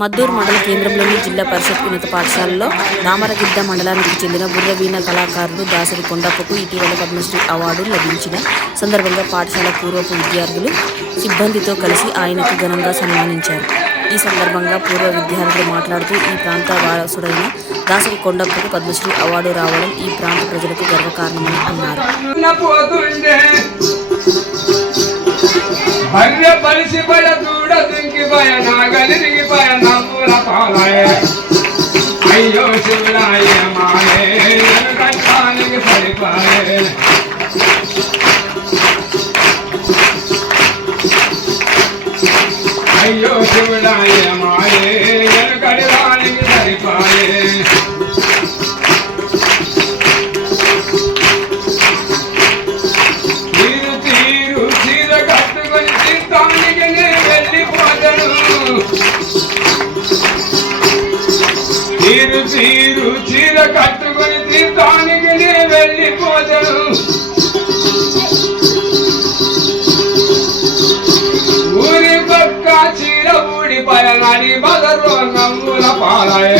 మద్దూరు మండల కేంద్రంలోని జిల్లా పరిషత్ ఉన్నత పాఠశాలలో నామరగిద్ద మండలానికి చెందిన బుర్రవీణ కళాకారుడు దాసరి కొండప్పకు ఇటీవల పద్మశ్రీ అవార్డు లభించిన సందర్భంగా పాఠశాల పూర్వపు విద్యార్థులు సిబ్బందితో కలిసి ఆయనకు ఘనంగా సన్మానించారు. ఈ సందర్భంగా పూర్వ విద్యార్థులు మాట్లాడుతూ ఈ ప్రాంత వారసుడైన దాసరి కొండప్పకు పద్మశ్రీ అవార్డు రావడం ఈ ప్రాంత ప్రజలకు గర్వకారణమని అన్నారు. అయ్యో శివరాయ మాలే కట్టానికి సరిపాలే అయ్యో శివరాయ మాలే కడడానికి సరిపాలే తీరు తీరు చీర కట్టుకొని తీర్థానికి నేను వెళ్ళిపోతాను. తీరు తీరు చీర కట్టుకొని తీర్థానికి నేను వెళ్ళిపోతాను. ఊరి పక్క చీర ఊడిపోయనడి బదరు నమ్ముల పాలే